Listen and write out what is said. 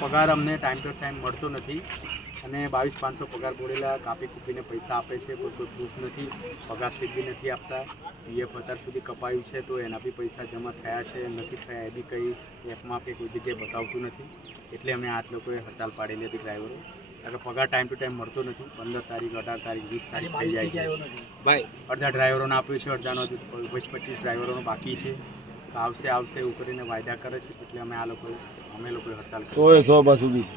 પગાર અમને time to time મળતો નથી અને 22,500 પગાર બોલેલા કાપી કૂપીને પૈસા આપે છે. કોઈ પ્રૂફ નથી, પગાર સ્લીપ બી નથી આપતા. પીએફ અત્યાર સુધી કપાયું છે તો એના બી પૈસા જમા થયા છે નથી થયા એ બી કંઈ એપમાં કે કોઈ જગ્યાએ બતાવતું નથી. એટલે અમે આ લોકોએ હડતાલ પાડેલી હતી ડ્રાઈવરો, કારણ કે પગાર ટાઈમ ટુ ટાઈમ મળતો નથી. 15 તારીખ 18 તારીખ 20 તારીખ થઈ જાય છે. ભાઈ અડધા ડ્રાઈવરોને આપ્યું છે, અડધાનો 20-25 ડ્રાઈવરોનો બાકી છે. આવશે એવું કરીને વાયદા કરે છે. એટલે અમે લોકોએ હડતાલ 100 બસ ઊભી છે.